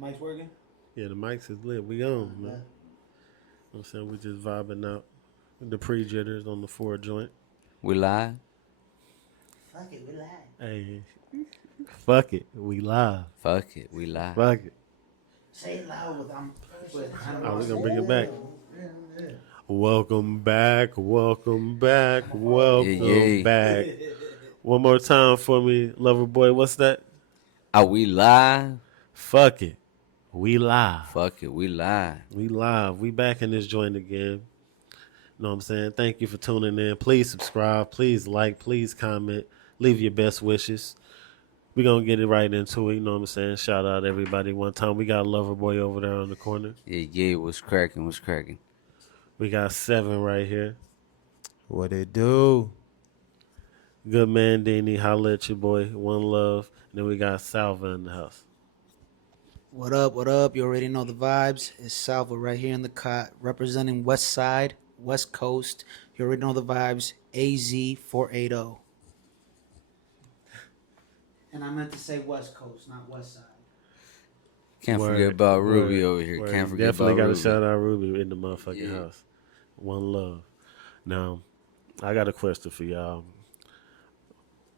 Mic's working? Yeah, the mics is lit. We on, man. You know what I'm saying? We just vibing out the pre-jitters on the 4 joint. We live? Fuck it, we live. Hey, fuck it. We live. Fuck it, we live. Fuck it. Say it loud with Oh, we gonna bring it back. Welcome back. Welcome back. Welcome back. One more time for me, lover boy. What's that? Are we live? Fuck it. We live. Fuck it, we live. We live. We back in this joint again. You know what I'm saying? Thank you for tuning in. Please subscribe. Please like. Please comment. Leave your best wishes. We're going to get it right into it. You know what I'm saying? Shout out everybody one time. We got Lover Boy over there on the corner. Yeah, what's cracking? We got 7 right here. What it do? Good man, Deanie. Holla at your boy. One love. And then we got Salva in the house. What up? You already know the vibes. It's Salva right here in the cot, representing West Side, West Coast. You already know the vibes. AZ480. And I meant to say West Coast, not West Side. Can't forget about Ruby over here. Can't forget Definitely about got Ruby. to shout out Ruby in the motherfucking house. One love. Now, I got a question for y'all.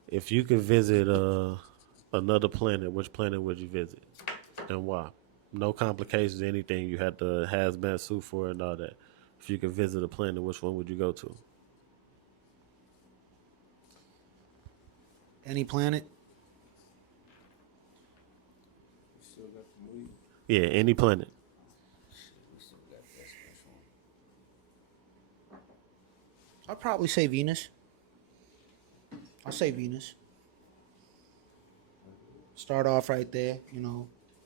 If you could visit another planet, which planet would you visit? And why? No complications, anything. You had the hazmat suit for and all that. If you could visit a planet, which one would you go to? Any planet? Yeah, any planet. I'll probably say Venus. I'll say Venus. Start off right there,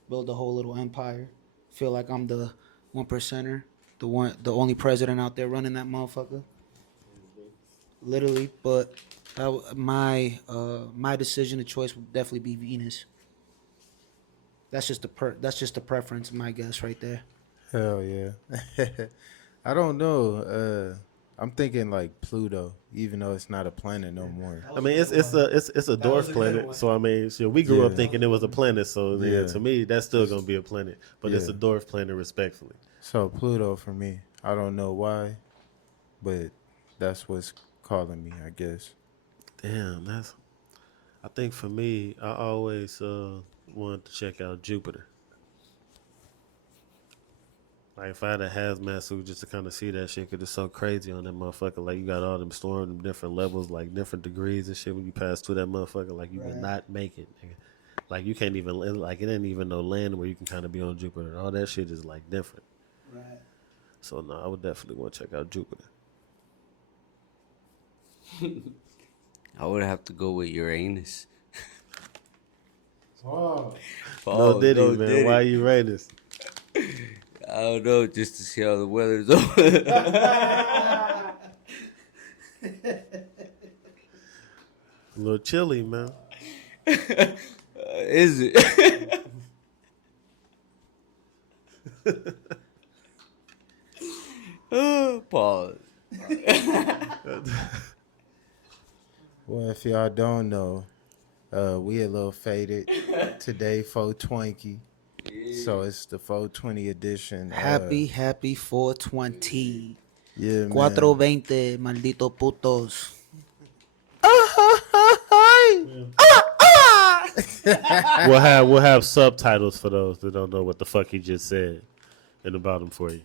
build a whole little empire. Feel like I'm the 1%er, the only president out there running that motherfucker. Literally, but my decision of choice would definitely be Venus. That's just a preference, my guess right there. Hell yeah. I don't know. I'm thinking like Pluto, even though it's not a planet no more. I mean, it's a dwarf planet. So I mean, we grew up thinking it was a planet. So to me, that's still gonna be a planet, but it's a dwarf planet, respectfully. So Pluto for me. I don't know why, but that's what's calling me, I guess. Damn, I think for me, I always wanted to check out Jupiter. Like, if I had a hazmat suit just to kind of see that shit, because it's so crazy on that motherfucker. Like, you got all them storms, them different levels, like, different degrees and shit when you pass through that motherfucker. Like, you would not make it, nigga. Like, you can't even, like, it ain't even no land where you can kind of be on Jupiter. All that shit is, like, different. Right. So, no, I would definitely want to check out Jupiter. I would have to go with Uranus. Oh. No Diddy, man. Why you rate this? I don't know, just to see how the weather's over. A little chilly, man. Is it? Pause. Well, if y'all don't know, we a little faded today, 420. So it's the 420 edition. Happy 420. Yeah, man. 420, maldito putos. We'll have subtitles for those that don't know what the fuck he just said in the bottom for you.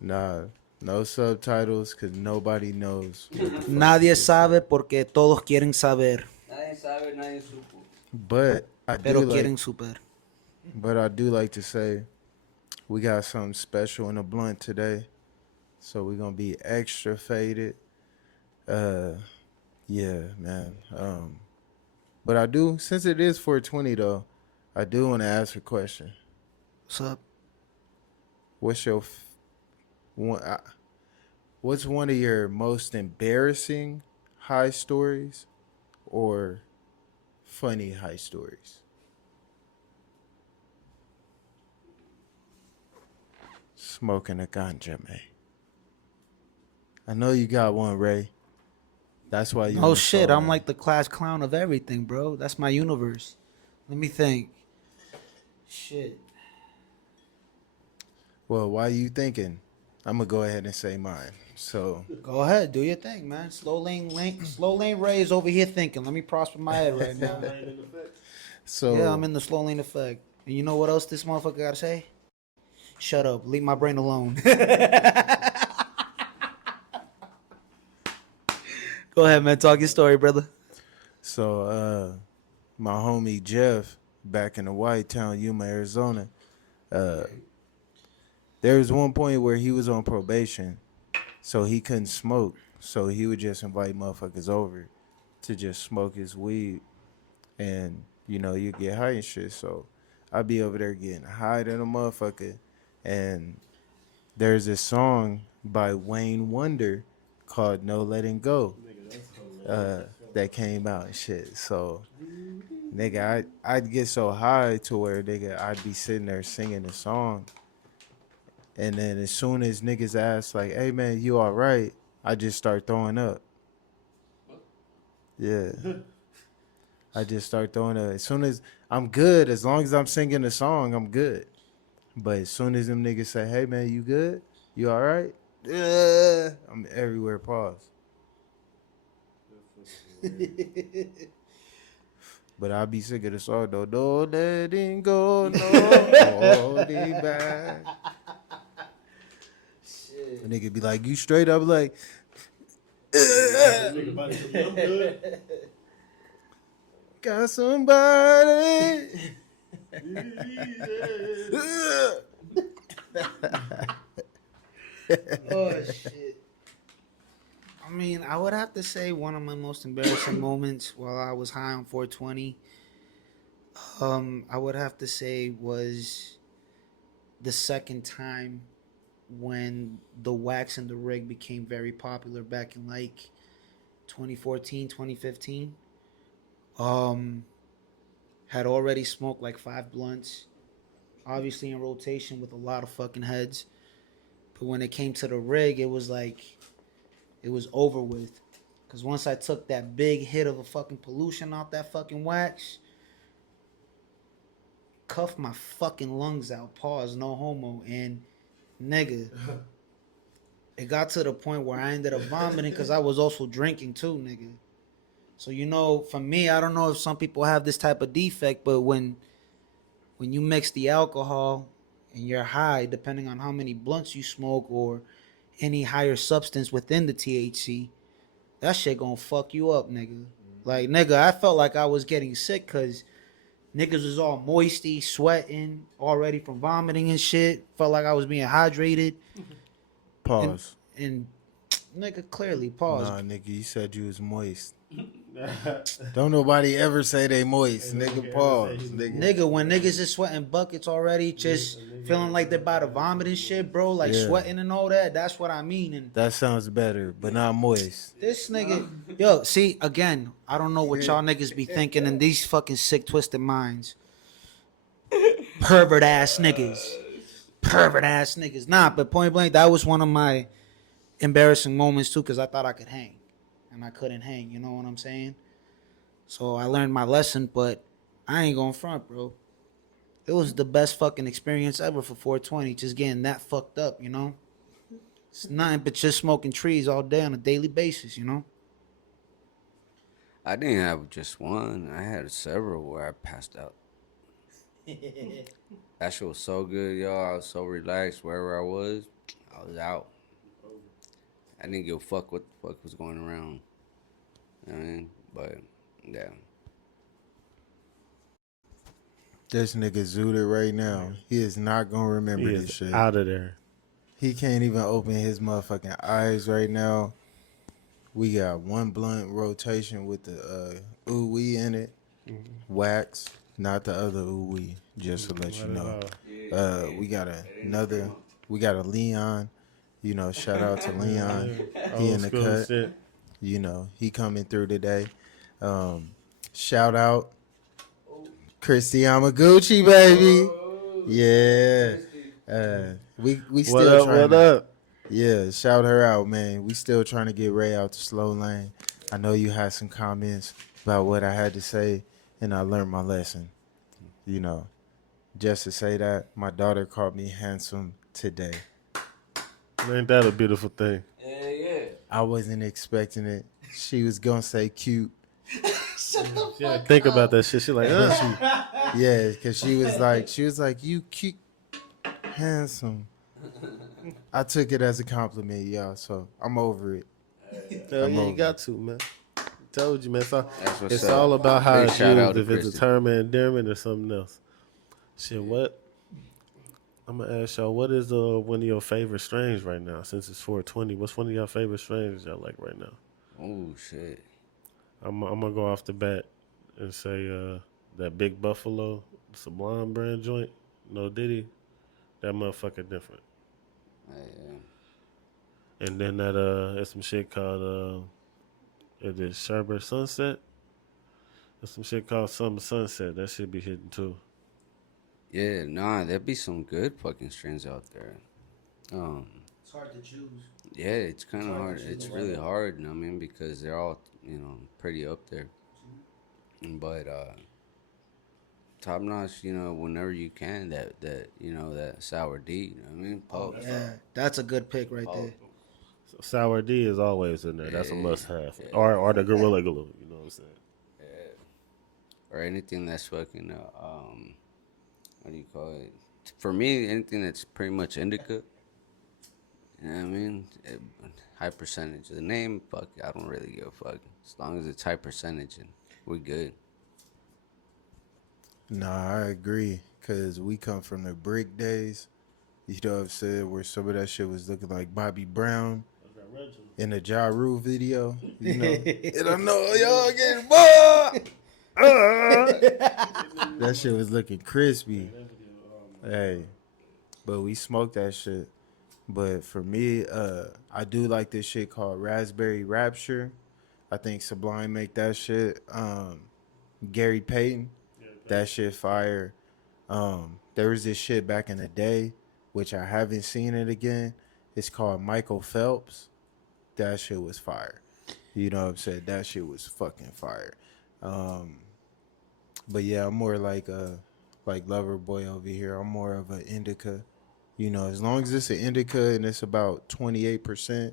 Nah, no subtitles because nobody knows. Nadie sabe porque todos quieren saber. Nadie sabe, nadie supo. But Pero quieren super. But I do like to say we got something special in the blunt today. So we're going to be extra faded. Yeah, man. But I do, since it is 420 though, I do want to ask a question. What's up? What's one of your most embarrassing high stories or funny high stories? Smoking a ganja, man. I know you got one, Ray. That's why you. Oh shit! I'm like the class clown of everything, bro. That's my universe. Let me think. Shit. Well, while you thinking, I'm gonna go ahead and say mine. So Go ahead, do your thing, man. Slow lane Ray is over here thinking. Let me prosper my head right now. Yeah, I'm in the slow lane effect. And you know what else this motherfucker gotta say? Shut up. Leave my brain alone. Go ahead, man. Talk your story, brother. My homie Jeff, back in the White Town, Yuma, Arizona, there was one point where he was on probation, so he couldn't smoke. So he would just invite motherfuckers over to just smoke his weed, and you get high and shit. So I'd be over there getting high than a motherfucker, and there's this song by Wayne Wonder called "No Letting Go" that came out and shit. So nigga, I'd get so high to where nigga I'd be sitting there singing the song, and then as soon as niggas ask like, "Hey man, you all right?" I just start throwing up. Yeah, I just start throwing up. As soon as I'm good, as long as I'm singing the song, I'm good. But as soon as them niggas say, "Hey man, you good? You all right?" I'm everywhere. Pause. But I be sick of the song though. Don't let it go, no, hold it back. Shit. The nigga be like, "You straight up?" Like, got somebody. Oh shit. I mean, I would have to say one of my most embarrassing moments while I was high on 420. I would have to say was the second time when the wax and the rig became very popular back in like 2014, 2015. Had already smoked like 5 blunts, obviously in rotation with a lot of fucking heads. But when it came to the rig, it was like it was over with. Cause once I took that big hit of a fucking pollution off that fucking wax, cuffed my fucking lungs out. Pause, no homo. And nigga, it got to the point where I ended up vomiting because I was also drinking too, nigga. So for me, I don't know if some people have this type of defect, but when you mix the alcohol and you're high, depending on how many blunts you smoke or any higher substance within the THC, that shit gonna fuck you up, nigga. Like, nigga, I felt like I was getting sick because niggas was all moisty, sweating already from vomiting and shit. Felt like I was being hydrated. Pause. And nigga, clearly, pause. Nah, nigga, you said you was moist. Don't nobody ever say they moist, nigga. Pause, Nigga, when niggas is sweating buckets already, just feeling like they're about to vomit and shit, bro, like sweating and all that. That's what I mean. And that sounds better, but not moist. this nigga, yo, see, again, I don't know what y'all niggas be thinking in these fucking sick, twisted minds. Pervert ass niggas. Nah, but point blank, that was one of my embarrassing moments too, because I thought I could hang and I couldn't hang. You know what I'm saying? So I learned my lesson, but I ain't going front, bro. It was the best fucking experience ever for 420, just getting that fucked up, It's nothing but just smoking trees all day on a daily basis, I didn't have just one. I had several where I passed out. That shit was so good, y'all. I was so relaxed wherever I was out. I didn't give a fuck what the fuck was going around. You know what I mean? But, yeah. This nigga zooted right now. He is not gonna remember He this is shit. out of there. He can't even open his motherfucking eyes right now. We got one blunt rotation with the ooh wee in it. Wax, not the other ooh wee, just to let you know. We got a Leon. Shout out to Leon. He in the cut. Shit. He coming through today. Shout out Christy Yamaguchi, baby. Yeah. We still trying What up? Yeah, shout her out, man. We still trying to get Ray out the slow lane. I know you had some comments about what I had to say, and I learned my lesson. just to say that my daughter called me handsome today. Ain't that a beautiful thing? Yeah. I wasn't expecting it. She was gonna say cute. Shut the Yeah, fuck think up. about that shit. She like, But yeah, because she was like, you cute, handsome. I took it as a compliment, y'all. So I'm over it. hell I'm yeah, you over got to, man. Told you, man. That's what's It's up. all about how Big it's shout out used. to If it's a Kristen. term of endearment or something else. Shit, what? I'm gonna ask y'all, what is one of your favorite strains right now? Since it's 420, what's one of your favorite strains y'all like right now? Oh shit. I'm gonna go off the bat and say that Big Buffalo Sublime brand joint, no Diddy, that motherfucker different. Yeah. And then that there's some shit called is it Sherbert Sunset? There's some shit called Summer Sunset. That should be hitting too. Yeah, nah, there'd be some good fucking strains out there. It's hard to choose. Yeah, it's kind of hard to hard. choose. It's really hard, I mean, because they're all, pretty up there. But top notch, whenever you can, that sour D, you know what I mean? Pulp. Yeah, that's a good pick right there. So Sour D is always in there. That's a Yeah, must have. yeah. Or the Gorilla Glue. You know what I'm saying? Or anything that's fucking, what do you call it? For me, anything that's pretty much indica, you know what I mean? High percentage. The name, fuck, I don't really give a fuck. As long as it's high percentage, and we good. Nah, I agree. Cause we come from the brick days. You know what I'm saying? Where some of that shit was looking like Bobby Brown in the Ja Rule video. You know? And I know y'all getting bored. That shit was looking crispy. Hey, but we smoked that shit. But for me, I do like this shit called Raspberry Rapture. I think Sublime make that shit. Gary Payton, that shit fire. There was this shit back in the day, which I haven't seen it again. It's called Michael Phelps. That shit was fire. You know what I'm saying? That shit was fucking fire. But yeah, I'm more like Lover Boy over here. I'm more of an indica. You know, as long as it's an indica and it's about 28%,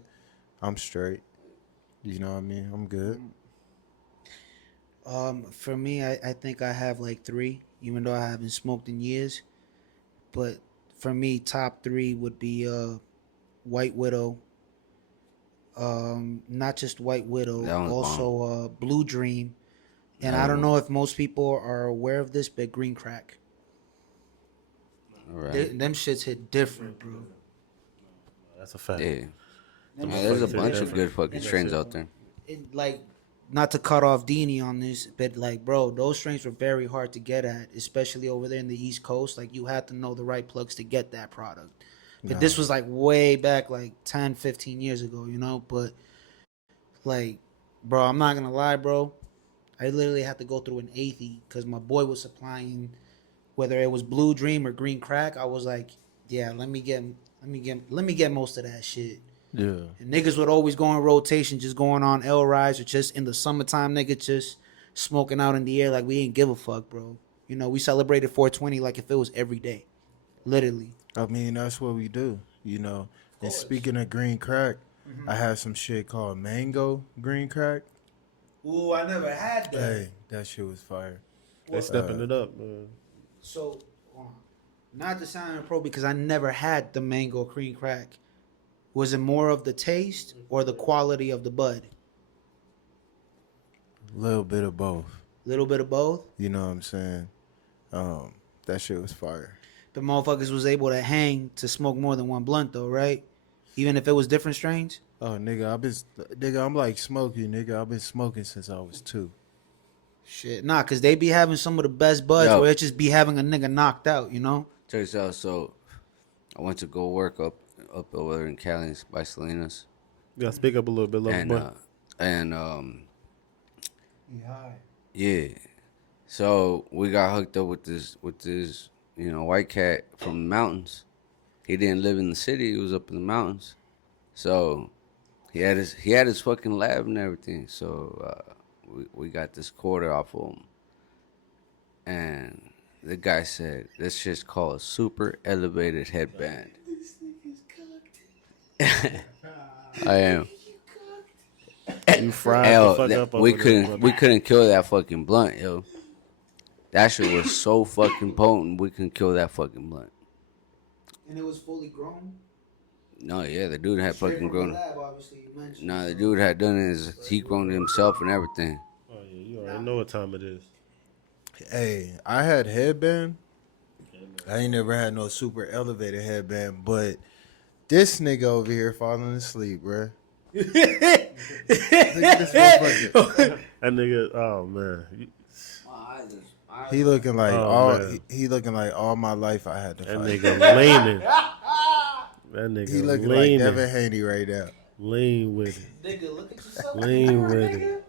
I'm straight. You know what I mean? I'm good. For me, I think I have like three, even though I haven't smoked in years. But for me, top three would be White Widow. Not just White Widow, That one's also Blue Dream. And That I don't one. know if most people are aware of this, but Green Crack. All right. Them shits hit different, bro. That's a fact. Yeah. Them Man, shits there's a hit bunch different. of good fucking strains out there. Like, not to cut off Deanie on this, but like, bro, those strains were very hard to get at, especially over there in the East Coast. Like, you had to know the right plugs to get that product. But this was like way back, like 10, 15 years ago, you know? But like, bro, I'm not gonna lie, bro. I literally had to go through an eighty because my boy was supplying, whether it was Blue Dream or Green Crack. I was like, yeah, let me get most of that shit. Yeah. And niggas would always go in rotation, just going on L Rise or just in the summertime, nigga, just smoking out in the air like we ain't give a fuck, bro. You know, we celebrated 420 like if it was every day, literally. I mean, that's what we do, you know. And speaking of green crack, I have some shit called mango green crack. Ooh, I never had that. Hey, that shit was fire. They stepping it up, man. So, not to sound pro because I never had the mango green crack. Was it more of the taste or the quality of the bud? A little bit of both. Little bit of both. You know what I'm saying? That shit was fire. The motherfuckers was able to hang to smoke more than one blunt though, right? Even if it was different strains. Oh, I'm like Smokey, nigga. I've been smoking since I was 2. Shit, nah, cause they be having some of the best buds Yo. where it just be having a nigga knocked out, you know? Check this out. So, I went to go work up over there in Cali by Salinas, You gotta speak up a little bit, little boy. Yeah. So we got hooked up with this white cat from the mountains. He didn't live in the city; he was up in the mountains. So he had his fucking lab and everything. So we got this quarter off of him, and The guy said, "This shit's called super elevated headband." I am. You fried the Hell, fuck up we over there, couldn't brother. kill that fucking blunt, yo. That shit was so fucking potent. We couldn't kill that fucking blunt. And it was fully grown. No, yeah, the dude had Straight fucking from the grown. lab, obviously, you mentioned, No, the so- dude had done it. He grown it himself and everything. Oh yeah, you already know what time it is. Hey, I had headband. I ain't never had no super elevated headband, but this nigga over here falling asleep, bruh. Look at this motherfucker. That nigga, oh man. He looking like Oh, man. he looking like all my life I had to That fight. nigga leaning. That nigga He looking leaning. like Devin Haney right now. Lean with it. Nigga, look at yourself Lean in the mirror, with nigga.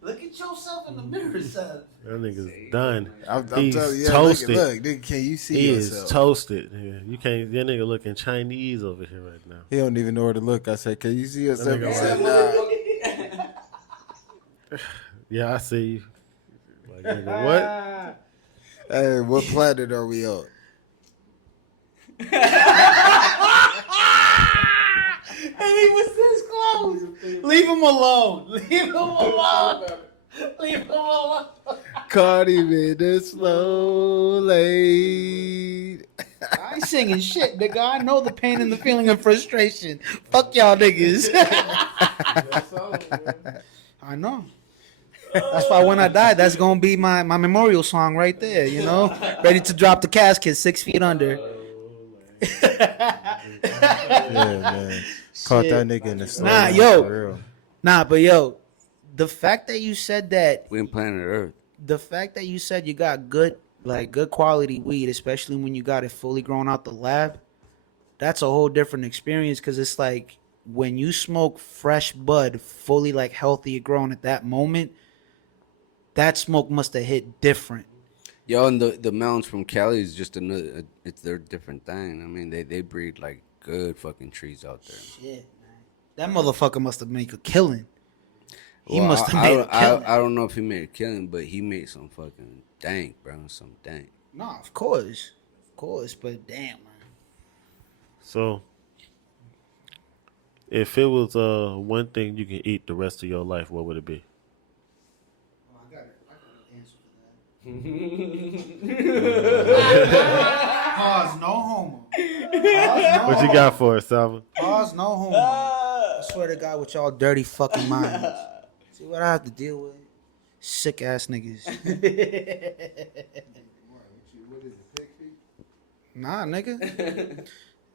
Look at yourself in the mirror, son. That nigga's done. I'm He's telling you, yeah, toasted. look, nigga, can you see He yourself? is toasted. Yeah, you can't. That nigga looking Chinese over here right now. He don't even know where to look. I said, can you see yourself? nigga He said, nah. Yeah, I see you. Like, nigga, what? Hey, what planet are we on? And he was this close. Leave him alone. Leave him alone. Leave him alone. Cardi with the slow lane. I ain't singing shit, nigga. I know the pain and the feeling of frustration. Fuck y'all niggas. I know. That's why when I die, that's gonna be my memorial song right there, you know? Ready to drop the casket 6 feet under. Yeah, man. Caught that nigga in the slow Nah, lane, yo. for real. Nah, but yo, the fact that you said that, We in planet Earth. the fact that you said you got good quality weed, especially when you got it fully grown out the lab, that's a whole different experience. Because it's like when you smoke fresh bud, fully like healthy grown at that moment, that smoke must have hit different. Yo, and the mountains from Cali is just another. It's their different thing. I mean, they breed like good fucking trees out there. Shit, man. That motherfucker must have made a killing. He Well, must have I, made I, a killing. I don't know if he made a killing, but he made some fucking dank, bro. Some dank. No, of course. But damn, man. So, if it was one thing you can eat the rest of your life, what would it be? I got an answer for that. Pause, no homo. What you got for us, Salva? Pause, no homo. I swear to God, with y'all dirty fucking minds. See what I have to deal with? Sick ass niggas. Nah, nigga.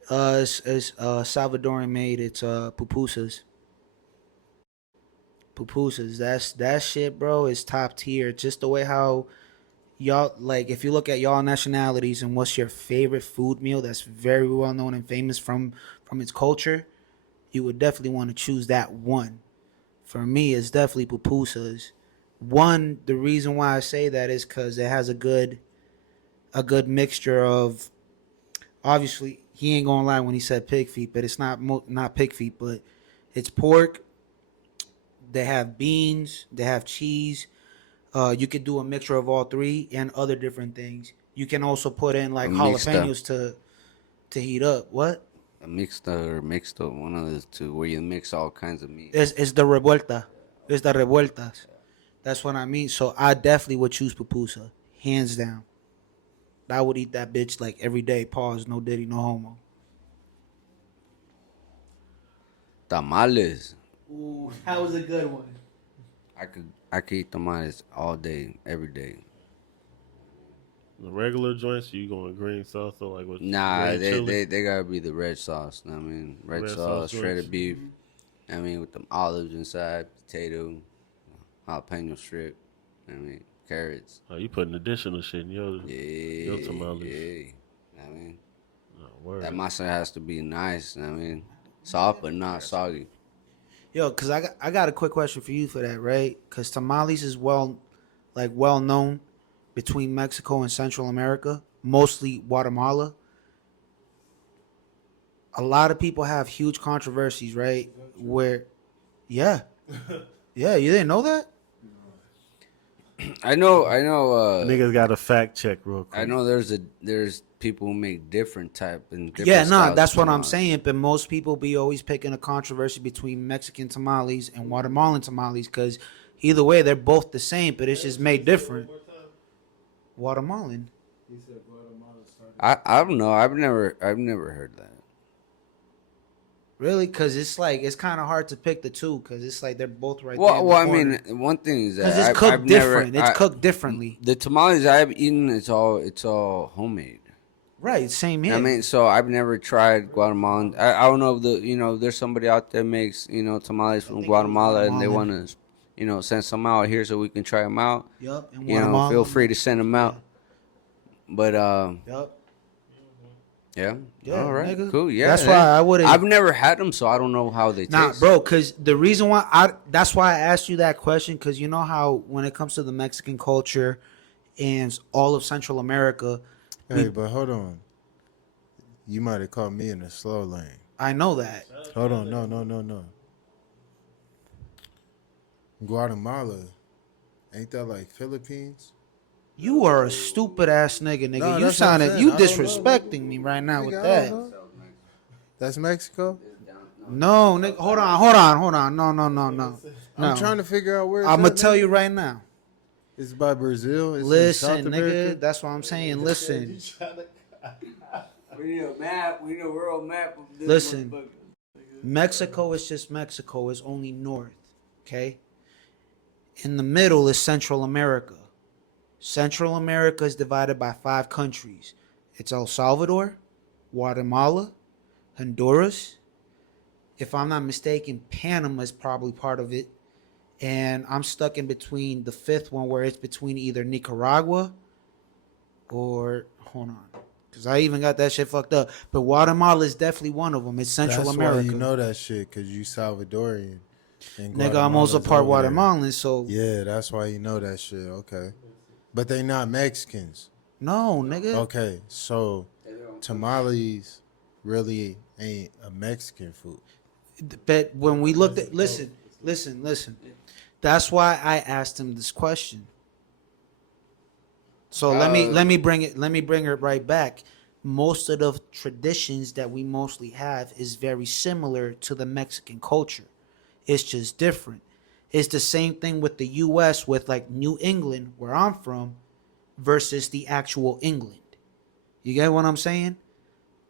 It's Salvadoran made. It's pupusas. Pupusas. That shit, bro, is top tier. Just the way how y'all, like, if you look at y'all nationalities and what's your favorite food meal that's very well known and famous from its culture, you would definitely want to choose that one. For me, it's definitely pupusas. One, the reason why I say that is because it has a good mixture of, obviously he ain't gonna lie when he said pig feet, but it's not pig feet, but it's pork. They have beans, they have cheese. You could do a mixture of all three and other different things. You can also put in like jalapenos to heat up. What? A mixed up, one of the two, where you mix all kinds of meat. It's the revuelta. It's the revueltas. That's what I mean. So I definitely would choose pupusa, hands down. I would eat that bitch like every day. Pause. No diddy, no homo. Tamales. Ooh, that was a good one. I could eat tamales all day, every day. The regular joints, you going green sauce or like what? Nah, green chili? they gotta be the red sauce. Know what I mean, red sauce, sauce shredded joints. beef. I mean, with them olives inside, potato, jalapeno strip. I mean, carrots. Oh, you putting additional shit in your Yeah, tamales. yeah. I mean, Oh, word. that masa has to be nice. I mean, soft but not soggy. Yo, cause I got a quick question for you for that, right? Cause tamales is well known between Mexico and Central America, mostly Guatemala. A lot of people have huge controversies, right? Where, yeah, you didn't know that? I know. Niggas got to fact check real quick. I know. There's people who make different type and different. Yeah, no, styles that's of what I'm tamales. saying. But most people be always picking a controversy between Mexican tamales and Guatemalan tamales because either way they're both the same, but it's just made different. Guatemalan. I don't know. I've never heard that. Really? Because it's like, it's kind of hard to pick the two because it's like they're both right there. Well, I mean, one thing is that because it's cooked different. It's cooked differently. The tamales I've eaten, it's all homemade. Right, same here. I mean, so I've never tried Guatemalan. I don't know if there's somebody out there makes tamales from Guatemala and they want to send some out here so we can try them out. Yup. And Feel free to send them out. But Yup. yeah. Yeah, All right. nigga. Cool. Yeah. That's why I wouldn't. I've never had them, so I don't know how they Nah, taste. bro, because the reason why that's why I asked you that question, because you know how when it comes to the Mexican culture and all of Central America, Hey, but hold on. You might have caught me in the slow lane. I know that. Hold on, no. Guatemala, ain't that like Philippines? You are a stupid ass nigga, nigga. No, You that's what I'm sounded, saying. you I don't know, disrespecting me right now Nigga, with I that. don't know. That's Mexico? No, nigga, hold on. No. I'm trying to figure out where it's I'm gonna at, tell nigga. you right now. It's by Brazil. It's in Listen, South America. nigga, that's what I'm saying. Listen, We need a map. We need a world map of this. Listen. Mexico is just Mexico. It's only north, okay? In the middle is Central America. Central America is divided by 5 countries. It's El Salvador, Guatemala, Honduras. If I'm not mistaken, Panama is probably part of it. And I'm stuck in between the 5th one where it's between either Nicaragua or, hold on, because I even got that shit fucked up. But Guatemala is definitely one of them. It's Central That's America. why you know that shit, because you Salvadorian. And Nigga, I'm also Guatemala's part over there. Guatemalan, so Yeah, that's why you know that shit. Okay. But they not Mexicans. no, nigga. Okay, so tamales really ain't a Mexican food. But when we looked at, listen. That's why I asked him this question. So let me bring it right back. Most of the traditions that we mostly have is very similar to the Mexican culture. It's just different. It's the same thing with the U.S. with like New England, where I'm from, versus the actual England. You get what I'm saying?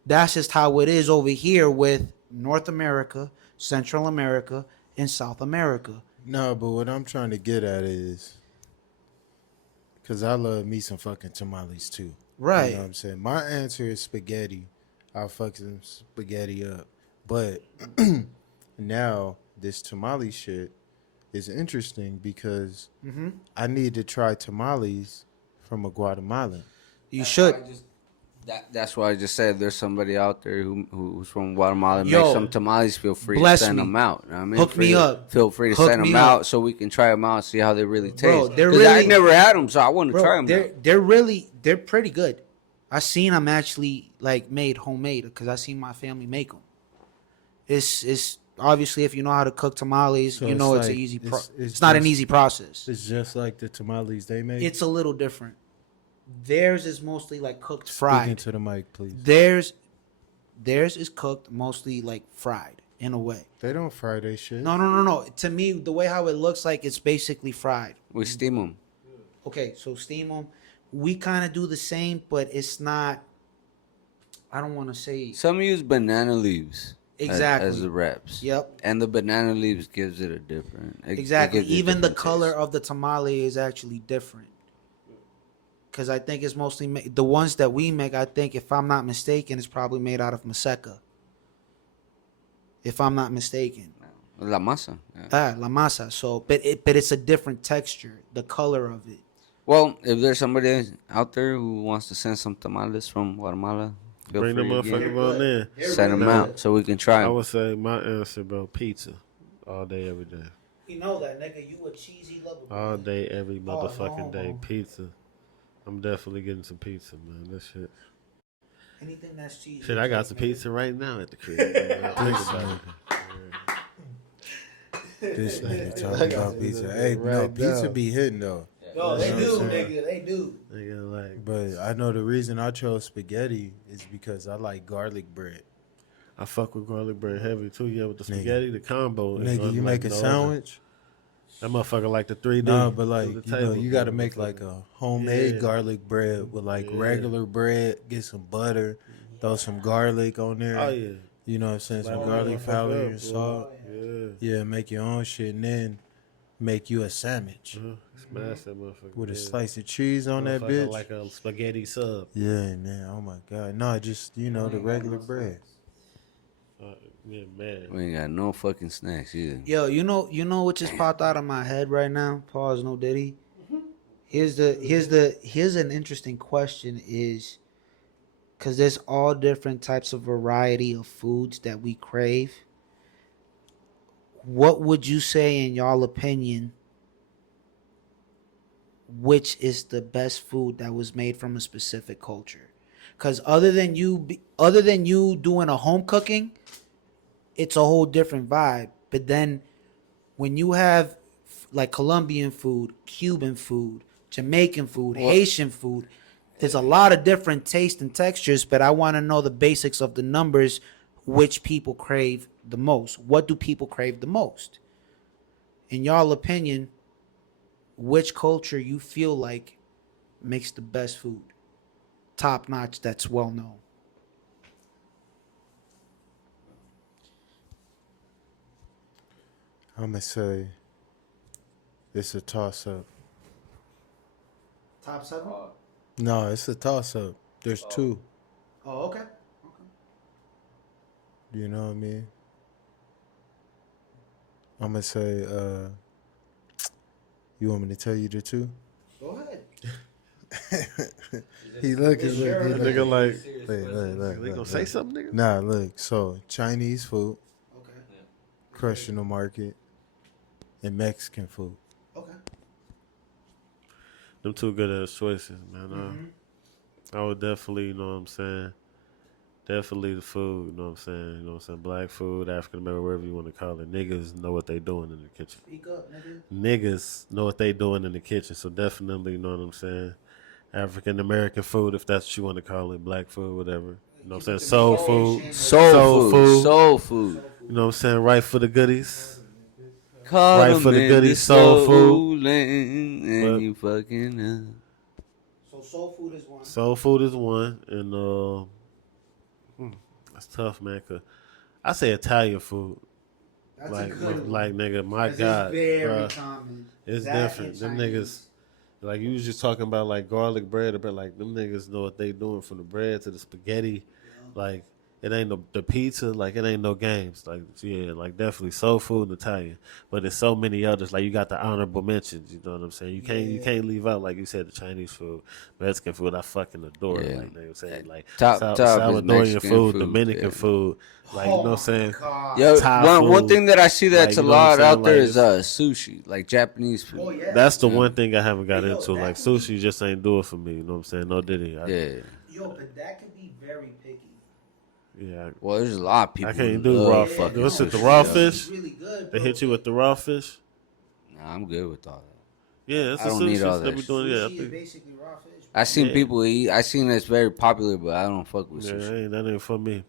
That's just how it is over here with North America, Central America, and South America. No, but what I'm trying to get at is, because I love me some fucking tamales too. Right. You know what I'm saying? My answer is spaghetti. I'll fuck some spaghetti up. But now this tamale shit is interesting because I need to try tamales from a Guatemalan. You should. That's why I just said there's somebody out there who's from Guatemala and Yo, makes some tamales. Feel free to bless send me. them out. You know what I mean? Hook me up. Feel free to Hook send me them up. out so we can try them out and see how they really Bro, taste. they're 'Cause I really- never had them, so I want to try Bro, them. they're pretty good. I seen them actually like made homemade because I seen my family make them. It's obviously if you know how to cook tamales, So you know it's it's like- an easy. it's It's not an just- easy process. It's just like the tamales they make. It's a little different. Theirs is mostly like cooked Speak fried. into the mic, please. Theirs is cooked mostly like fried in a way. They don't fry they shit. No. To me, the way how it looks like it's basically fried. We steam them. Okay, so steam them. We kind of do the same, but it's not. I don't want to say Some use banana leaves exactly. as the wraps. Yep, And the banana leaves gives it a different. exactly. gives it a Even the different color taste. of the tamale is actually different. Because I think it's mostly the ones that we make. I think, if I'm not mistaken, it's probably made out of maseca. If I'm not mistaken. La masa. Yeah. La masa. So, but it's a different texture. The color of it. Well, if there's somebody out there who wants to send some tamales from Guatemala, feel Bring the free again. motherfucker on in. Send them out so we can try I 'em. would say my answer, bro, pizza. All day, every day. You know that, nigga. You a cheesy lover. All day, every motherfucking day. no. Pizza. I'm definitely getting some pizza, man. That shit. Anything that's cheesy. Shit, I got some pizza right now at the crib. Man. Think about it. This nigga talking about pizza. Hey, no, Right pizza now. be hitting though. Yo, they You know do, what I'm saying? nigga. They do. Nigga, like, But I know the reason I chose spaghetti is because I like garlic bread. I fuck with garlic bread heavy too. Yeah, with the Nigga. spaghetti, the combo. is Nigga, you unlike make a no sandwich? Other. That motherfucker like the 3D. Nah, but to like, the you know, table you gotta kind of make like motherfucker. a homemade Yeah. garlic bread with like Yeah. regular bread, get some butter, throw some garlic on there. Oh yeah. You know what I'm saying? Slap Some that garlic motherfucker powder up, and boy. salt. Yeah. Yeah, make your own shit and then make you a sandwich Smash that motherfucker. with a yeah. slice of cheese on that Motherfucker bitch. like a spaghetti sub. Yeah, man. Oh my God. No, just, you know, the regular bread. Yeah, man. We ain't got no fucking snacks either. Yo, you know what just popped out of my head right now? Pause, no Diddy. Here's an interesting question is because there's all different types of variety of foods that we crave. What would you say in y'all opinion which is the best food that was made from a specific culture? Because other than you doing a home cooking, it's a whole different vibe. But then when you have like Colombian food, Cuban food, Jamaican food, Haitian food, there's a lot of different tastes and textures, but I want to know the basics of the numbers, which people crave the most. What do people crave the most? In y'all opinion, which culture you feel like makes the best food? Top notch, that's well known. I'm going to say it's a toss up. Top 7? No, it's a toss up. There's two. Oh, okay. You know what I mean? I'm going to say, you want me to tell you the two? Go ahead. He look. That nigga like, Look, they gonna say something, nigga? Nah, look. So Chinese food, Okay. crushing the market, and Mexican food. Okay. Them two good ass choices, man. I would definitely, you know what I'm saying? Definitely the food, you know what I'm saying? You know what I'm saying? Black food, African American, whatever you want to call it. Niggas know what they doing in the kitchen. Speak up, nigga. Niggas know what they doing in the kitchen, so definitely, you know what I'm saying? African American food, if that's what you want to call it, black food, whatever. You know what I'm saying? Soul food. Soul food. You know what I'm saying? Right for the goodies. Caught Right 'em for the in goodies, soul food. lane, and But- you fucking So soul food is one. Soul food is one, and that's tough, man. 'Cause I say Italian food, That's like, a good one. like nigga, my 'Cause God, it's very bruh, common. it's That different. and Them Chinese. niggas, like you was just talking about like garlic bread, but like them niggas know what they doing from the bread to the spaghetti, like. It ain't no the pizza, like it ain't no games. Like yeah, like definitely soul food and Italian. But there's so many others. Like you got the honorable mentions, you know what I'm saying? You can't leave out, like you said, the Chinese food, Mexican food, I fucking adore it. Yeah. Like they were saying, like Top is Salvadorian Mexican food, food, Dominican yeah. food. Like you know what I'm saying? Yo, Thai one food, thing that I see that's like, a you know what I'm lot saying? out there Like, is sushi, like Japanese food. Oh yeah. That's the one thing I haven't got Hey, yo, into. that Like could be- sushi just ain't do it for me, you know what I'm saying? No diddy. Yeah. Yo, but that could be very picky. Yeah. Well, there's a lot of people. I can't who do love raw fucking What's it, the sushi, raw yo. fish? It's really good. They Bro. hit you with the raw fish? Nah, I'm good with all that. Yeah, that's I the don't need sushi all that that we shit. doing. Yeah, I Sushi is think. basically raw fish. I seen Yeah. people eat. I seen that's very popular, but I don't fuck with Yeah, sushi. that ain't for me.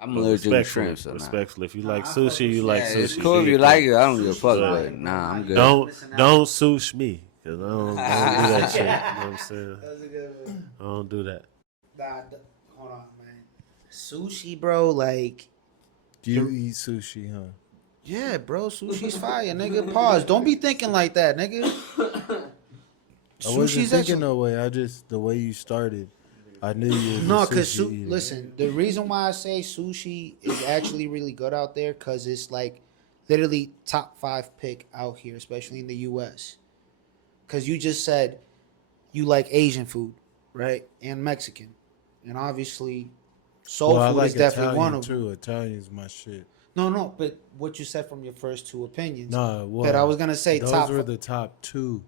I'm But allergic to respectfully, shrimp, so nah. respectfully, if you Nah, like I fuck sushi, with you sushi. like Yeah, sushi. it's cool if do you your like thing. it. I don't give a fuck, Sushi's but fire, nah, I'm bro. good. Don't sush me, cause I don't do that shit. You know what I'm saying? That's a good one. I don't do that. Hold on, man. Sushi, bro, like, You eat sushi, huh? yeah, bro, sushi's fire, nigga. Pause. Don't be thinking like that, nigga. I wasn't Sushi's thinking excellent. no way. the way you started, I knew you was No, a cause sushi eater. listen, the reason why I say sushi is actually really good out there, cause it's like literally top 5 pick out here, especially in the U.S. Cause you just said you like Asian food, right, and Mexican, and obviously soul Well, I food like is definitely Italian one of them. too. Italian's my shit. No, but what you said from your first two opinions. Nah, well, but I was gonna say those top. were the top two.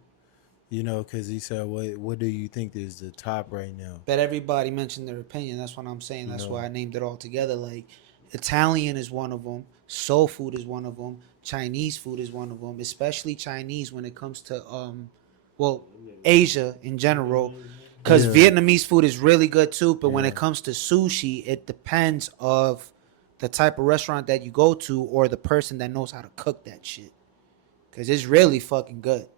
You know, because he said, "What do you think is the top right now?" But everybody mentioned their opinion. That's what I'm saying. That's No. why I named it all together. Like Italian is one of them. Soul food is one of them. Chinese food is one of them. Especially Chinese when it comes to well, Asia in general, because Yeah. Vietnamese food is really good too. But when Yeah. it comes to sushi, it depends of the type of restaurant that you go to or the person that knows how to cook that shit. Because it's really fucking good.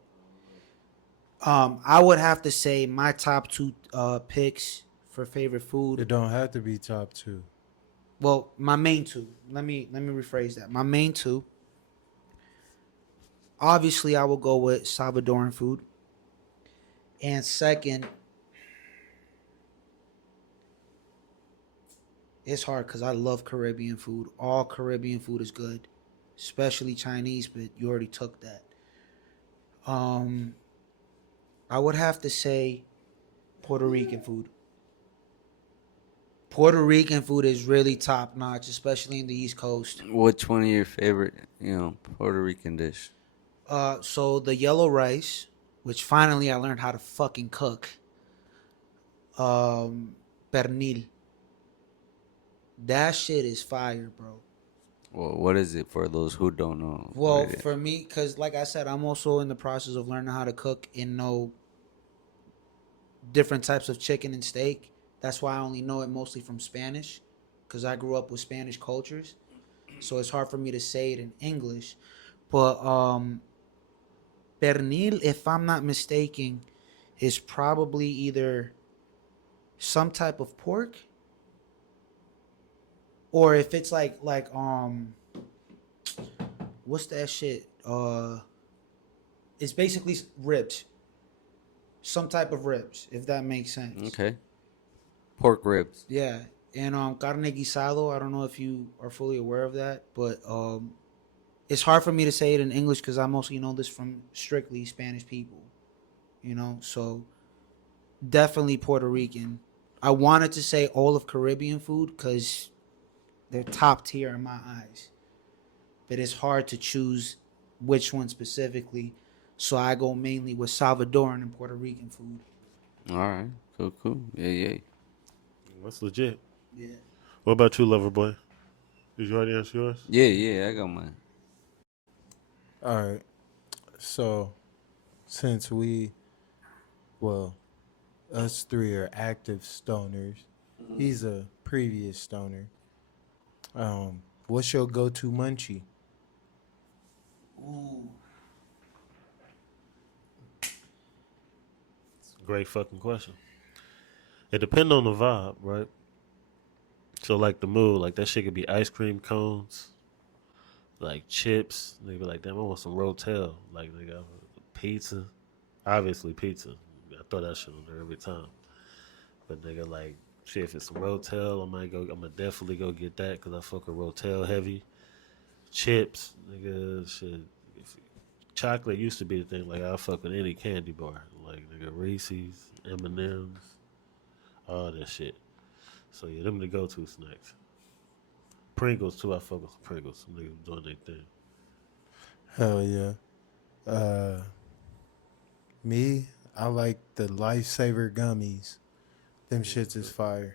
I would have to say my top two picks for favorite It food. don't have to be top 2. Well, my main two. Let me rephrase that. My main two. Obviously, I will go with Salvadoran food. And second, it's hard because I love Caribbean food. All Caribbean food is good, especially Chinese. But you already took that. Um, I would have to say Puerto Rican food. Puerto Rican food is really top notch, especially in the East Coast. Which one of your favorite, Puerto Rican dish? So the yellow rice, which finally I learned how to fucking cook. Pernil. That shit is fire, bro. Well, what is it for those who don't know? What Well, it is? for me, cause like I said, I'm also in the process of learning how to cook and know different types of chicken and steak. That's why I only know it mostly from Spanish, cause I grew up with Spanish cultures. So it's hard for me to say it in English. But pernil, if I'm not mistaken, is probably either some type of pork, or if it's like what's that shit? It's basically ribs, some type of ribs, if that makes sense. Okay. Pork ribs. Yeah, and carne guisado. I don't know if you are fully aware of that, but it's hard for me to say it in English because I mostly know this from strictly Spanish people. So definitely Puerto Rican. I wanted to say all of Caribbean food because they're top tier in my eyes, but it's hard to choose which one specifically. So I go mainly with Salvadoran and Puerto Rican food. All right. Cool, cool. Yeah, yeah. That's legit. Yeah. What about you, lover boy? Did you already answer yours? Yeah, yeah, I got mine. All right. So, since well, us three are active stoners, he's a previous stoner. What's your go-to munchie? Ooh. Great fucking question. It depends on the vibe, right? So like the mood, like that shit could be ice cream cones, like chips. They be like, damn, I want some Rotel. Like they got pizza, obviously pizza. I throw that shit on there every time. But nigga, like shit, if it's some Rotel, I might go. I'm gonna definitely go get that because I fuck with Rotel heavy. Chips, nigga, shit. If, chocolate used to be the thing. Like I fuck with any candy bar, like nigga Reese's, M&M's, all that shit. So yeah, them the go-to snacks. Pringles too. I fuck with Pringles. Some niggas doing their thing. Hell yeah. Me, I like the Lifesaver gummies. Them shits is fire.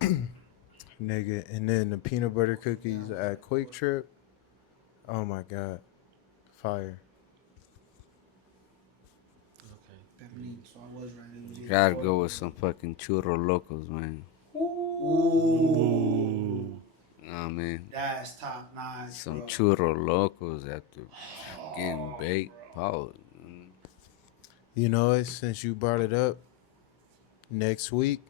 Nigga. And then the peanut butter cookies at Quick Trip. Oh my God. Fire. So I was right. It was either Gotta pork go or- with some fucking churro locos, man. Ooh. Nah, man. That's top notch, Some bro. churro locos after getting baked. Pause. You know it, since you brought it up, next week,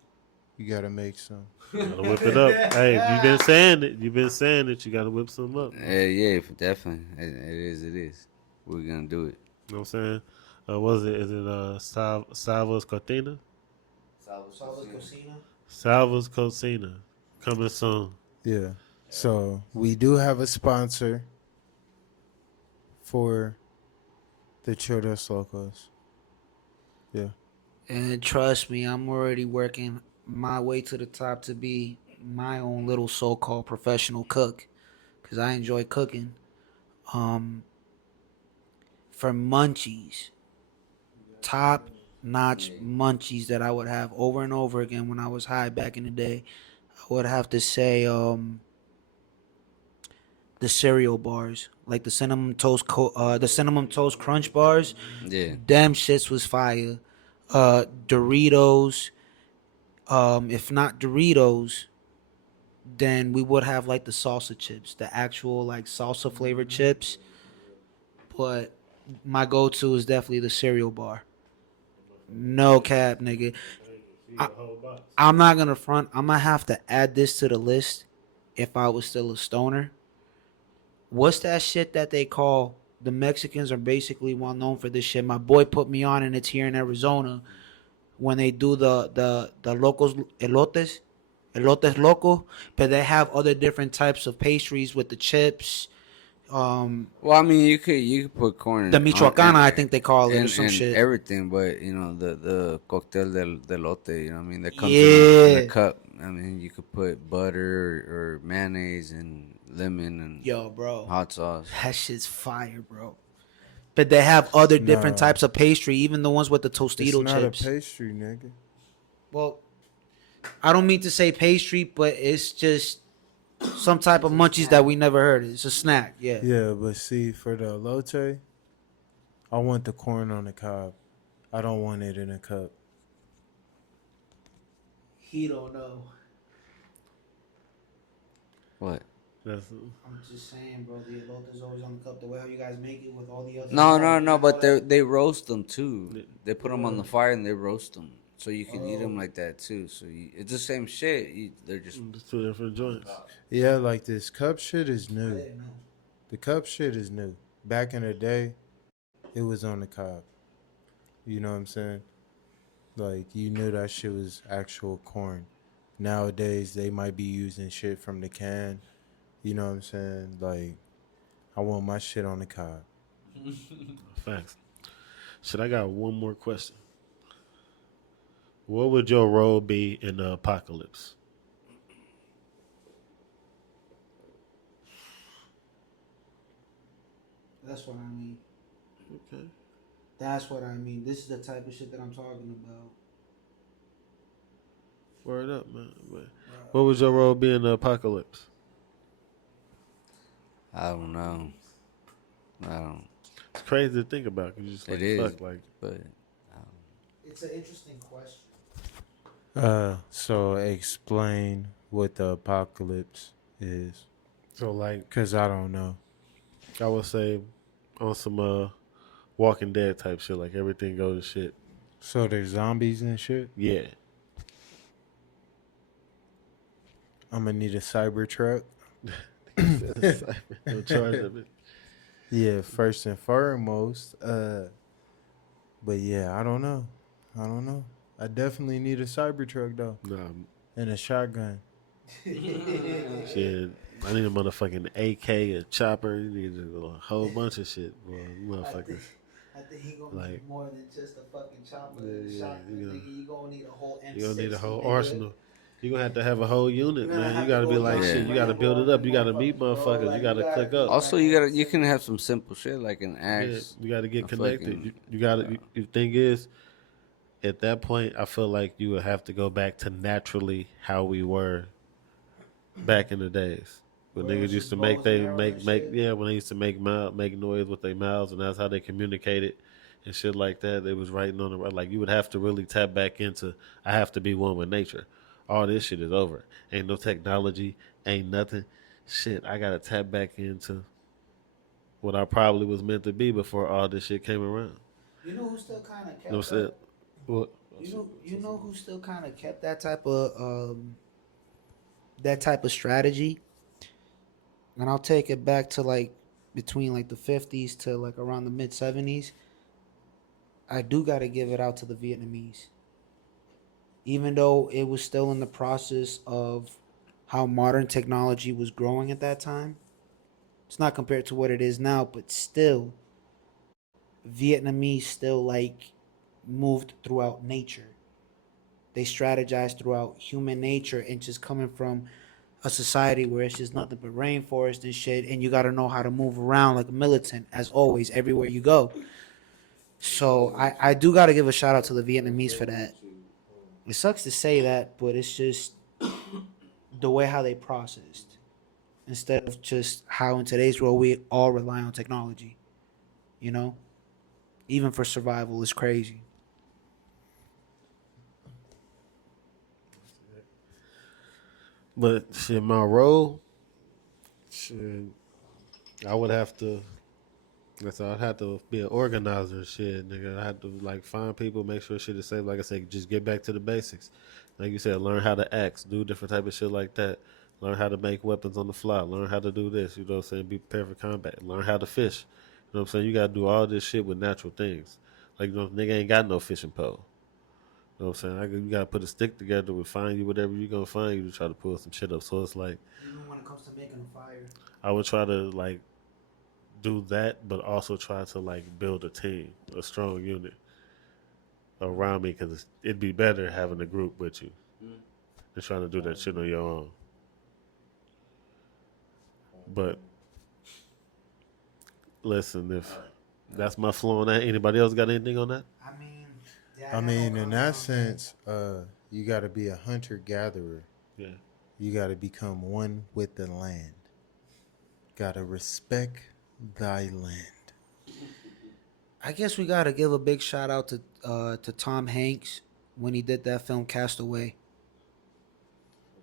you gotta make some. Gotta whip it up. Hey, you been saying it. You been saying it. You gotta whip some up. Yeah, definitely. It is. We're gonna do it. You know what I'm saying? Was it? Is it Salva's Cortina? Salva's Cocina. Salva's Cocina. Coming soon. Yeah. So we do have a sponsor for the Churros Locos. Yeah. And trust me, I'm already working my way to the top to be my own little so-called professional cook, because I enjoy cooking. Um, for munchies, top notch munchies that I would have over and over again when I was high back in the day, I would have to say the cereal bars, like the cinnamon toast crunch bars. Yeah. Them shits was fire. Doritos. If not Doritos, then we would have like the salsa chips, the actual like salsa flavored chips. But my go-to is definitely the cereal bar. No cap, nigga. I, I'm not gonna front. I'm gonna have to add this to the list if I was still a stoner. What's that shit that they call? The Mexicans are basically well known for this shit. My boy put me on, and it's here in Arizona when they do the locos elotes loco, but they have other different types of pastries with the chips. Well, I mean, you could put corn The in, Michoacana, I think they call it, or some and shit. everything, but you know the cocktail del lote, you know what I mean, that comes in Yeah. a cup. I mean, you could put butter or mayonnaise and lemon and Yo, bro, hot sauce. that shit's fire, bro. But they have other different Nah. types of pastry, even the ones with the It's Tostito not chips. a pastry, nigga. Well, I don't mean to say pastry, but it's just some type of munchies that we never heard. It's a snack, yeah. Yeah, but see, for the elote, I want the corn on the cob. I don't want it in a cup. He don't know. What? That's, I'm just saying, bro. The elote's always on the cup. The way how you guys make it with all the other. No, but they roast them too. They put them on the fire and they roast them, so you can eat them like that too. So it's the same shit. They're just it's two different joints. Yeah, like this cup shit is I new. didn't know. The cup shit is new. Back in the day, it was on the cob. You know what I'm saying? Like, you knew that shit was actual corn. Nowadays, they might be using shit from the can. You know what I'm saying? Like, I want my shit on the cob. Facts. Shit, I got one more question. What would your role be in the apocalypse? That's what I mean. Okay. That's what I mean. This is the type of shit that I'm talking about. Word up, man. What would your role be in the apocalypse? I don't know. I don't. It's crazy to think about. 'Cause you just like, It is, fuck, like, but It's an interesting question. So explain what the apocalypse is. so like, Because I don't know. I would say on some Walking Dead type shit, like everything goes to shit. So there's zombies and shit? Yeah. I'm going to need a cyber truck. No charge of it. Yeah, first and foremost. But yeah, I don't know. I definitely need a cyber truck though, Nah, and a shotgun. shit. I need a motherfucking AK, a chopper. You need a whole bunch of shit, boy. Motherfuckers. I think he gonna Like- need more than just a fucking chopper. Yeah, shotgun, you know. nigga. You gonna need a whole M60. You gonna need a whole nigga. arsenal. You gonna have a whole unit, You're gonna man. have You gotta to be go like, down shit. and You gotta build it up. You gotta meet bro, motherfuckers. like, You gotta click up. also you can have some simple shit like an Yeah, axe. you gotta get a connected. fucking- You gotta. The thing is, at that point, I feel like you would have to go back to naturally how we were back in the days when Where it niggas was used to just make bows they and arrows make and make shit? yeah when they used to make noise with their mouths, and that's how they communicated and shit like that. They was writing on the like you would have to really tap back into. I have to be one with nature. All this shit is over. Ain't no technology. Ain't nothing. Shit, I gotta tap back into what I probably was meant to be before all this shit came around. You know who still kind of kept You know what I'm saying? that? What? You know who still kind of kept that type of strategy, and I'll take it back to like between like the 50s to like around the mid 70s. I do got to give it out to the Vietnamese, even though it was still in the process of how modern technology was growing at that time. It's not compared to what it is now, but still, Vietnamese still like moved throughout nature. They strategized throughout human nature and just coming from a society where it's just nothing but rainforest and shit, and you got to know how to move around like a militant, as always, everywhere you go. So I do got to give a shout out to the Vietnamese for that. It sucks to say that, but it's just the way how they processed. instead of just how in today's world we all rely on technology. You know, even for survival is crazy. But shit, my role, shit, I would have to. That's I'd have to be an organizer, and shit, nigga. I have to like find people, make sure shit is safe. Like I said, just get back to the basics. Like you said, learn how to axe, do different type of shit like that. Learn how to make weapons on the fly. Learn how to do this. You know what I'm saying? Be prepared for combat. Learn how to fish. You know what I'm saying? You gotta do all this shit with natural things. Like you know, nigga ain't got no fishing pole. You know what I'm saying? You gotta put a stick together and find you whatever you gonna find you to try to pull some shit up. So it's like Even when it comes to making a fire. I would try to like do that, but also try to like build a team, a strong unit around me, because it'd be better having a group with you than trying to do that shit on your own. But listen, if that's my flow on that, anybody else got anything on that? I mean, I mean, in that sense, you got to be a hunter gatherer. Yeah. You got to become one with the land. Got to respect thy land. I guess we gotta give a big shout out to Tom Hanks when he did that film Castaway.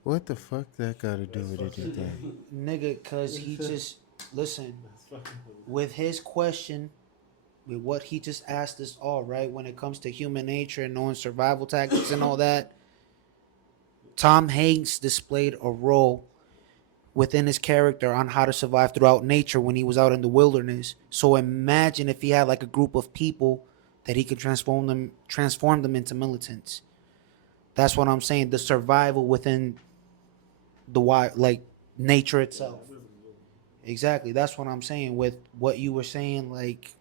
What the fuck that got to do with anything? Nigga, cause he just listen with his question, with what he just asked us all, right? When it comes to human nature and knowing survival tactics and all that, Tom Hanks displayed a role within his character on how to survive throughout nature when he was out in the wilderness. So imagine if he had like a group of people that he could transform them into militants. That's what I'm saying. The survival within the wild, like nature itself. Exactly. That's what I'm saying with what you were saying, like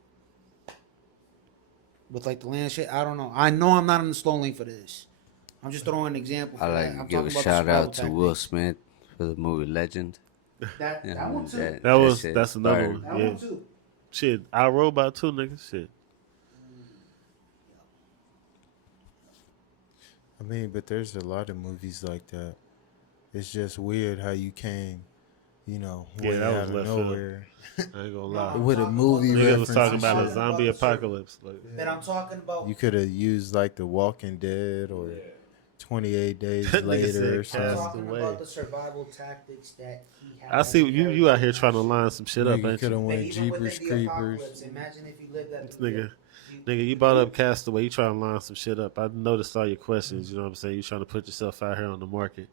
with like the land shit. I don't know. I know I'm not in the slow lane for this. I'm just throwing an example. For I like that. to I'm give a talking about the shout survival out to Will tactics. Smith for the movie Legend. That one too. That's another fire. one. That Yeah. one too. Shit, I Robot too, nigga. Shit. I mean, but there's a lot of movies like that. It's just weird how you came, you know, Yeah, way that was out of left field. nowhere I ain't gonna lie. with a movie Niggas reference. was talking and about a shit. zombie apocalypse. Like, But I'm talking about You could have used like The Walking Dead or 28 Days That nigga Later or said I'm Cast something. talking Away. about the survival tactics that he had. I see you out here trying to line some shit up, Nigga ain't could have you? went Jeepers Creepers. Imagine if you lived that. Nigga, you brought up Castaway. You trying to line some shit up. I noticed all your questions. You know what I'm saying? You trying to put yourself out here on the market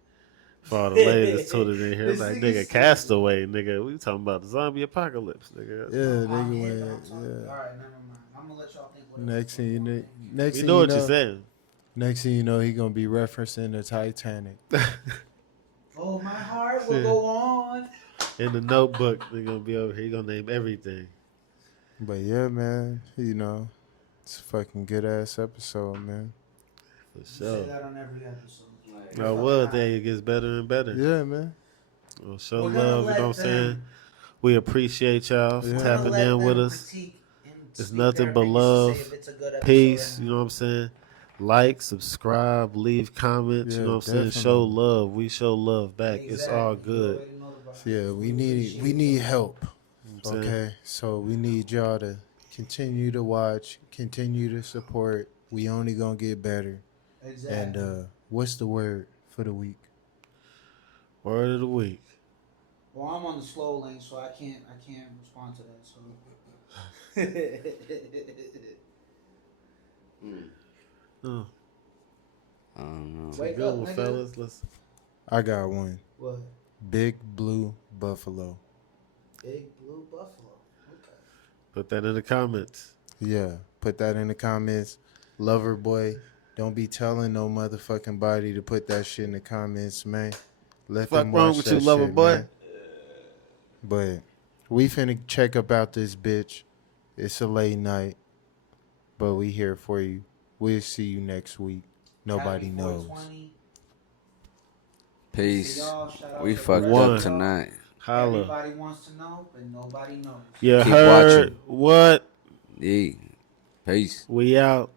for all the ladies that's tuned in here. This Like, nigga nigga, Castaway, nigga. We talking about the zombie apocalypse, nigga. Yeah, nigga went. All Yeah. right, never mind. I'm gonna let y'all think. Next thing you know, You know what you're saying. next thing you know, he gonna be referencing the Titanic. Oh, my heart will go on. In the notebook, they're gonna be over here. He gonna name everything. But yeah, man, you know, it's a fucking good ass episode, man. For Say sure. that on every episode. I was there. It gets better and better. Yeah, man. Well, show We're gonna love. You let know what I'm saying? them- We appreciate y'all for Yeah. tapping in with us. It's nothing but love, peace. You know what I'm saying? Like, subscribe, leave comments. Yeah, you know what I'm saying? Show definitely. love. We show love back. It's all good. Yeah, we need help. You know what I'm saying? Okay, so we need y'all to continue to watch, continue to support. We only gonna get better. Exactly. And what's the word for the week? Word of the week. Well, I'm on the slow lane, so I can't respond to that. So. Oh, I don't know. Wake good up, one, nigga. fellas. Let's. I got one. What? Big Blue Buffalo. Big blue buffalo. Okay. Put that in the comments. Yeah, put that in the comments. Lover boy, don't be telling no motherfucking body to put that shit in the comments, man. Let Fuck them wrong watch with that you, lover shit, boy? man. But we finna check about this bitch. It's a late night, but we here for you. We'll see you next week. Nobody Happy knows. 420. Peace. Y'all, shout out We to fucked One. up tonight. Holla. Everybody wants to know, but nobody knows. You Keep heard watching. what? Yeah. Peace. We out.